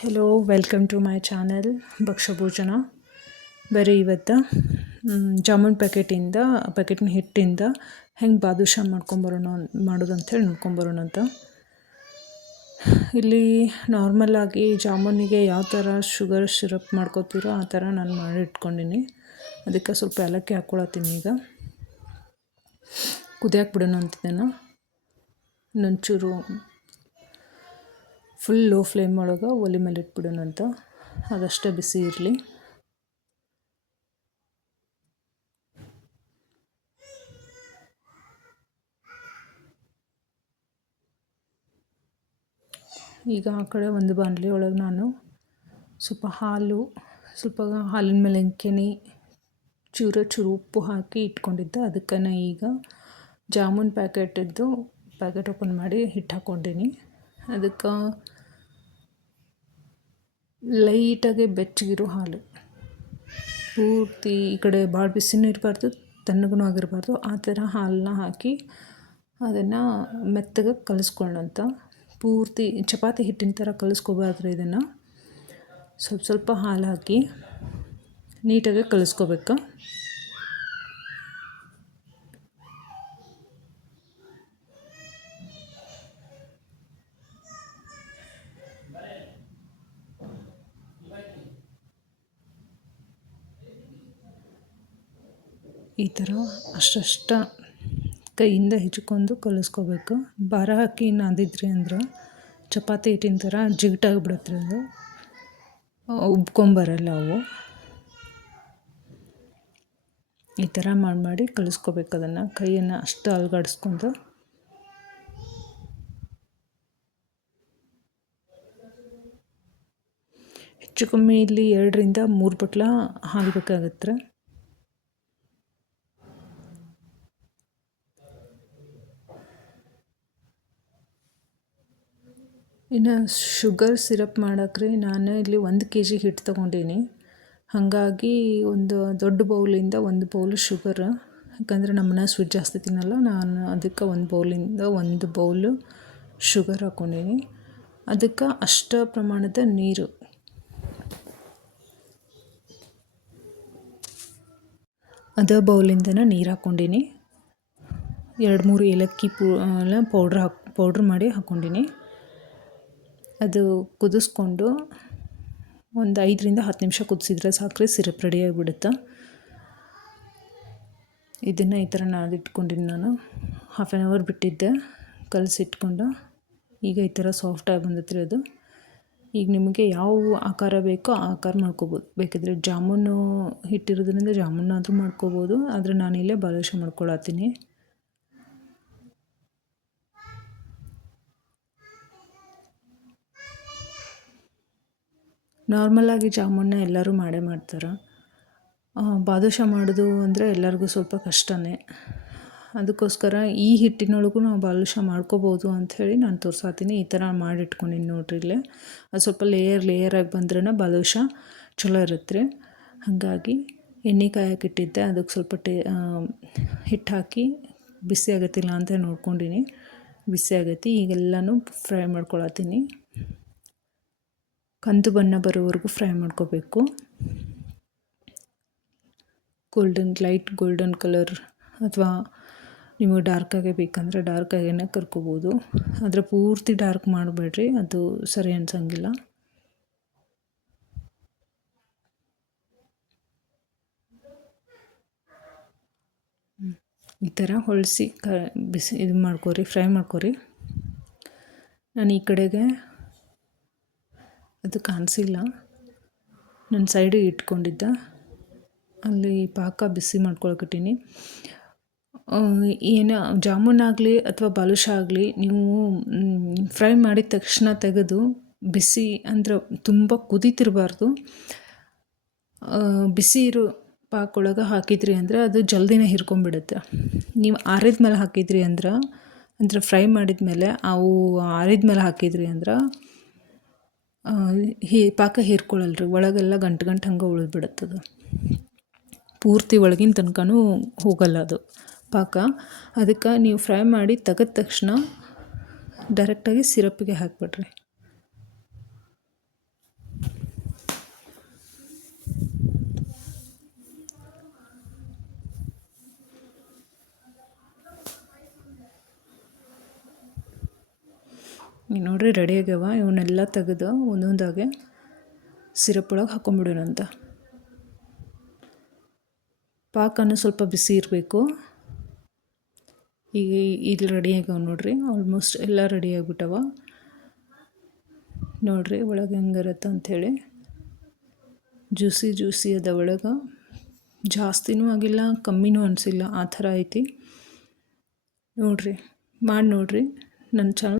Hello welcome to my channel ಭಕ್ಷ್ಯಭೋಜನ ಬರೀ ಇವತ್ತು ಜಾಮೂನ್ ಪ್ಯಾಕೆಟಿಂದ ಪ್ಯಾಕೆಟ್ನ ಹಿಟ್ಟಿಂದ ಹೆಂಗೆ ಬಾದುಷಾ ಮಾಡ್ಕೊಂಬರೋಣ ಮಾಡೋದು ಅಂಥೇಳಿ ನೋಡ್ಕೊಂಬರೋಣ ಅಂತ. ಇಲ್ಲಿ ನಾರ್ಮಲಾಗಿ ಜಾಮೂನಿಗೆ ಯಾವ ಥರ ಶುಗರ್ ಸಿರಪ್ ಮಾಡ್ಕೋತೀರೋ ಆ ಥರ ನಾನು ಮಾಡಿ ಇಟ್ಕೊಂಡೀನಿ. ಅದಕ್ಕೆ ಸ್ವಲ್ಪ ಏಲಕ್ಕಿ ಹಾಕ್ಕೊಳತ್ತೀನಿ ಈಗ. ಕುದಿಯಕ್ಕೆ ಬಿಡೋಣ ಅಂತಿದ್ದೇನೆ. ಇನ್ನೊಂಚೂರು ಫುಲ್ ಲೋ ಫ್ಲೇಮ್ ಒಳಗೆ ಒಲೆ ಮೇಲೆ ಇಟ್ಬಿಡೋಣ ಅಂತ. ಅದಷ್ಟೇ ಬಿಸಿ ಇರಲಿ. ಈಗ ಆ ಕಡೆ ಒಂದು ಬಾಣಲಿ ಒಳಗೆ ನಾನು ಸ್ವಲ್ಪ ಹಾಲು, ಸ್ವಲ್ಪ ಹಾಲಿನ ಮೇಲೆ ಕೆನೆ ಚೂರ ಚೂರು ಉಪ್ಪು ಹಾಕಿ ಇಟ್ಕೊಂಡಿದ್ದೆ. ಅದಕ್ಕೆ ಈಗ ಜಾಮೂನ್ ಪ್ಯಾಕೆಟಿದ್ದು ಪ್ಯಾಕೆಟ್ ಓಪನ್ ಮಾಡಿ ಹಿಟ್ಟು ಹಾಕ್ಕೊಂಡೀನಿ ಅದಕ್ಕೆ ಲೈಟಾಗಿ ಬೆಚ್ಚಗಿರೋ ಹಾಲು. ಪೂರ್ತಿ ಈ ಕಡೆ ಭಾಳ ಬಿಸಿನೂ ಇರಬಾರ್ದು ತಣ್ಣಗೂ ಆಗಿರಬಾರ್ದು. ಆ ಥರ ಹಾಲನ್ನ ಹಾಕಿ ಅದನ್ನು ಮೆತ್ತಗೆ ಕಲಿಸ್ಕೊಳ್ಳೋಂಥ ಪೂರ್ತಿ ಚಪಾತಿ ಹಿಟ್ಟಿನ ಥರ ಕಲಿಸ್ಕೋಬಾರ್ದು ಇದನ್ನು. ಸ್ವಲ್ಪ ಸ್ವಲ್ಪ ಹಾಲು ಹಾಕಿ ನೀಟಾಗಿ ಕಲಿಸ್ಕೋಬೇಕು. ಈ ಥರ ಅಷ್ಟಷ್ಟ ಕೈಯಿಂದ ಹಿಚ್ಕೊಂಡು ಕಲಿಸ್ಕೋಬೇಕು. ಭಾರ ಹಾಕಿ ನಾದಿದ್ರಿ ಅಂದ್ರೆ ಚಪಾತಿ ಹಿಟ್ಟಿನ ಥರ ಜಿಗಟಾಗಿ ಅದು. ಉಬ್ಕೊಂಬರಲ್ಲ ಅವು. ಈ ಥರ ಮಾಡಿ ಮಾಡಿ ಕಲಿಸ್ಕೋಬೇಕು ಅದನ್ನು. ಕೈಯನ್ನು ಅಷ್ಟು ಅಲ್ಗಾಡಿಸ್ಕೊಂಡು. ಹೆಚ್ಚು ಕಮ್ಮಿ ಇಲ್ಲಿ ಎರಡರಿಂದ ಮೂರು ಬಟ್ಲ ಹಾಲು ಬೇಕಾಗತ್ತೆ ಇನ್ನು ಶುಗರ್ ಸಿರಪ್ ಮಾಡೋಕ್ರಿ. ನಾನು ಇಲ್ಲಿ ಒಂದು ಕೆ ಜಿ ಹಿಟ್ಟು ತೊಗೊಂಡೀನಿ. ಹಾಗಾಗಿ ಒಂದು ದೊಡ್ಡ ಬೌಲಿಂದ ಒಂದು ಬೌಲ್ ಶುಗರ್ ಯಾಕಂದರೆ ನಮ್ಮನ್ನ ಸ್ವೀಟ್ ಜಾಸ್ತಿ ತಿನ್ನಲ್ಲ. ನಾನು ಅದಕ್ಕೆ ಒಂದು ಬೌಲಿಂದ ಒಂದು ಬೌಲು ಶುಗರ್ ಹಾಕ್ಕೊಂಡೀನಿ ಅದಕ್ಕೆ ಅಷ್ಟ ಪ್ರಮಾಣದ ನೀರು. ಅದ ಬೌಲಿಂದನೇ ನೀರು ಹಾಕ್ಕೊಂಡೀನಿ ಎರಡು ಮೂರು ಏಲಕ್ಕಿ ಪೂ ಪೌಡ್ರ್ ಹಾಕಿ ಪೌಡ್ರ್ ಮಾಡಿ ಹಾಕ್ಕೊಂಡೀನಿ ಅದು ಕುದಿಸ್ಕೊಂಡು ಒಂದು ಐದರಿಂದ ಹತ್ತು ನಿಮಿಷ ಕುದಿಸಿದ್ರೆ ಸಾಕ್ರೆ ಸಿರಪ್ ರೆಡಿ ಆಗಿಬಿಡುತ್ತೆ? ಇದನ್ನು ಈ ಥರ ನಾದಿಟ್ಕೊಂಡಿನಿ ನಾನು. ಹಾಫ್ ಆ್ಯನ್ ಅವರ್ ಬಿಟ್ಟಿದ್ದೆ, ಕಲಸಿಟ್ಕೊಂಡು. ಈಗ ಈ ಥರ ಸಾಫ್ಟಾಗಿ ಬಂದತ್ರಿ ಅದು. ಈಗ ನಿಮಗೆ ಯಾವ ಆಕಾರ ಬೇಕೋ ಆಕಾರ ಮಾಡ್ಕೋಬೋದು. ಬೇಕಿದ್ರೆ ಜಾಮೂನು ಹಿಟ್ಟಿರೋದ್ರಿಂದ ಜಾಮೂನಾದರೂ ಮಾಡ್ಕೋಬೋದು, ಆದರೆ ನಾನಿಲ್ಲೇ ಬಾಲುಷ ಮಾಡ್ಕೊಳತ್ತೀನಿ. ನಾರ್ಮಲಾಗಿ ಜಾಮೂನ್ನ ಎಲ್ಲರೂ ಮಾಡೇ ಮಾಡ್ತಾರೆ? ಬಾದುಷ ಮಾಡೋದು ಅಂದರೆ ಎಲ್ಲರಿಗೂ ಸ್ವಲ್ಪ ಕಷ್ಟನೇ. ಅದಕ್ಕೋಸ್ಕರ ಈ ಹಿಟ್ಟಿನೊಳಗೂ ನಾವು ಬಾದುಷ ಮಾಡ್ಕೋಬೋದು ಅಂಥೇಳಿ ನಾನು ತೋರ್ಸಾತೀನಿ. ಈ ಥರ ಮಾಡಿಟ್ಕೊಂಡಿನಿ ನೋಡ್ರಿ ಇಲ್ಲೇ. ಅದು ಸ್ವಲ್ಪ ಲೇಯರ್ ಲೇಯರಾಗಿ ಬಂದ್ರೆ ಬಾದುಷ ಚಲೋ ಇರುತ್ತೆ ಹಾಗಾಗಿ ಎಣ್ಣೆ ಕಾಯಕ್ಕೆ ಇಟ್ಟಿದ್ದೆ ಅದಕ್ಕೆ ಸ್ವಲ್ಪ ಟೇ ಹಿಟ್ಟು ಹಾಕಿ ಬಿಸಿ ಆಗತ್ತಿಲ್ಲ ಅಂತ ನೋಡ್ಕೊಂಡಿನಿ. ಬಿಸಿ ಆಗೈತಿ. ಈಗೆಲ್ಲನೂ ಫ್ರೈ ಮಾಡ್ಕೊಳತ್ತೀನಿ. ಕಂದು ಬಣ್ಣ ಬರೋವರೆಗೂ ಫ್ರೈ ಮಾಡ್ಕೋಬೇಕು. ಗೋಲ್ಡನ್ ಲೈಟ್ ಗೋಲ್ಡನ್ ಕಲರ್ ಅಥವಾ ನಿಮಗೆ ಡಾರ್ಕಾಗೆ ಬೇಕಂದರೆ ಡಾರ್ಕಾಗೇನೆ ಕರ್ಕೋಬೋದು. ಆದರೆ ಪೂರ್ತಿ ಡಾರ್ಕ್ ಮಾಡಬೇಡ್ರಿ, ಅದು ಸರಿ ಅನ್ಸಂಗಿಲ್ಲ. ಈ ಥರ ಹೊಳಿಸಿ ಕ ಬಿಸಿ ಇದು ಮಾಡ್ಕೊರಿ, ಫ್ರೈ ಮಾಡ್ಕೊರಿ. ನಾನು ಈ ಕಡೆಗೆ ಅದು ಕಾಣಿಸಿಲ್ಲ. ನನ್ನ ಸೈಡಿಗೆ ಇಟ್ಕೊಂಡಿದ್ದ. ಅಲ್ಲಿ ಪಾಕ ಬಿಸಿ ಮಾಡ್ಕೊಳಕತ್ತೀನಿ. ಏನು ಜಾಮೂನ್ ಆಗಲಿ ಅಥವಾ ಬಾಲುಶ ಆಗಲಿ ನೀವು ಫ್ರೈ ಮಾಡಿದ ತಕ್ಷಣ ತೆಗೆದು ಬಿಸಿ ಅಂದ್ರೆ ತುಂಬ ಕುದೀತಿರಬಾರ್ದು. ಬಿಸಿ ಇರೋ ಪಾಕೊಳಗೆ ಹಾಕಿದ್ರಿ ಅಂದರೆ ಅದು ಜಲ್ದಿನೇ ಹಿರ್ಕೊಂಬಿಡುತ್ತೆ. ನೀವು ಆರಿದ ಮೇಲೆ ಹಾಕಿದ್ರಿ ಅಂದ್ರೆ ಅಂದ್ರೆ ಫ್ರೈ ಮಾಡಿದ ಮೇಲೆ ಅವು ಆರಿದ ಮೇಲೆ ಹಾಕಿದ್ರಿ ಅಂದ್ರೆ ಹೀ, ಪಾಕ ಹೀರ್ಕೊಳ್ಳಲ್ಲ ರೀ ಒಳಗೆಲ್ಲ ಗಂಟು ಗಂಟು ಹಂಗೆ ಉಳಿದ್ಬಿಡತ್ತದು ಪೂರ್ತಿ ಒಳಗಿನ ತನಕನೂ ಹೋಗಲ್ಲ ಅದು ಪಾಕ. ಅದಕ್ಕೆ ನೀವು ಫ್ರೈ ಮಾಡಿ ತೆಗೆದ ತಕ್ಷಣ ಡೈರೆಕ್ಟಾಗಿ ಸಿರಪ್ಗೆ ಹಾಕಿಬಿಡ್ರಿ. ಈಗ ನೋಡ್ರಿ ರೆಡಿ ಆಗ್ಯಾವ, ಇವನ್ನೆಲ್ಲ ತೆಗೆದು ಒಂದೊಂದಾಗೆ ಸಿರಪ್ ಒಳಗೆ ಹಾಕೊಂಡ್ಬಿಡೋಣಂತ ಪಾಕನ್ನು ಸ್ವಲ್ಪ ಬಿಸಿ ಇರಬೇಕು. ಈಗ ಇಲ್ಲಿ ರೆಡಿ ಆಗ್ಯಾವ ನೋಡ್ರಿ ಆಲ್ಮೋಸ್ಟ್ ಎಲ್ಲ ರೆಡಿ ಆಗಿಬಿಟ್ಟವ. ನೋಡ್ರಿ ಒಳಗೆ ಹೆಂಗಿರತ್ತೆ ಅಂಥೇಳಿ ಜ್ಯೂಸಿ ಜ್ಯೂಸಿ ಅದ ಒಳಗೆ. ಜಾಸ್ತಿನೂ ಆಗಿಲ್ಲ, ಕಮ್ಮಿನೂ ಅನಿಸಿಲ್ಲ, ಆ ಥರ ಐತಿ. ನೋಡ್ರಿ, ಮಾಡಿ ನೋಡ್ರಿ ನನ್ನ ಚಾನಲ್